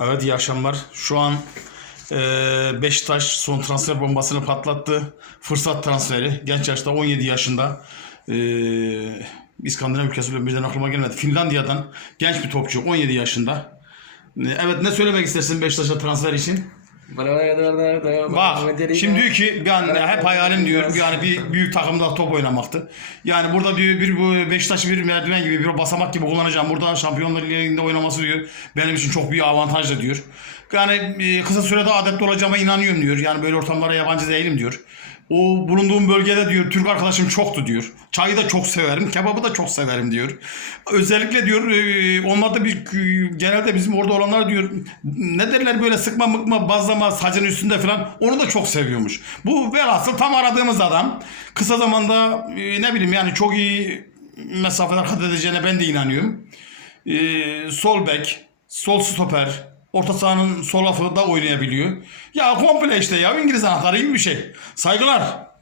Evet iyi akşamlar. Şu an e, Beşiktaş son transfer bombasını patlattı. Fırsat transferi. Genç yaşta 17 yaşında. E, İskandinav ülkesi birden aklıma gelmedi. Finlandiya'dan genç bir topçu 17 yaşında. E, evet ne söylemek istersin Beşiktaş'a transfer için? Bak şimdi diyor ki ben hep hayalim diyor yani bir büyük takımda top oynamaktı. Yani burada diyor bir bu Beşiktaş'ı bir merdiven gibi bir basamak gibi kullanacağım. Burada Şampiyonlar Ligi'nde oynaması diyor. Benim için çok büyük avantajlı diyor. Yani e, kısa sürede adapte olacağıma inanıyorum diyor. Yani böyle ortamlara yabancı değilim diyor. O bulunduğum bölgede diyor Türk arkadaşım çoktu diyor. Çayı da çok severim, kebabı da çok severim diyor. Özellikle diyor e, onlar da bir genelde bizim orada olanlar diyor ne derler böyle sıkma mıkma bazlama sacın üstünde falan onu da çok seviyormuş. Bu velhasıl tam aradığımız adam. Kısa zamanda e, ne bileyim yani çok iyi mesafeler kat edeceğine ben de inanıyorum. E, sol bek, sol stoper, orta sahanın sol da oynayabiliyor. Ya komple işte ya İngiliz anahtarı gibi bir şey. Saygılar.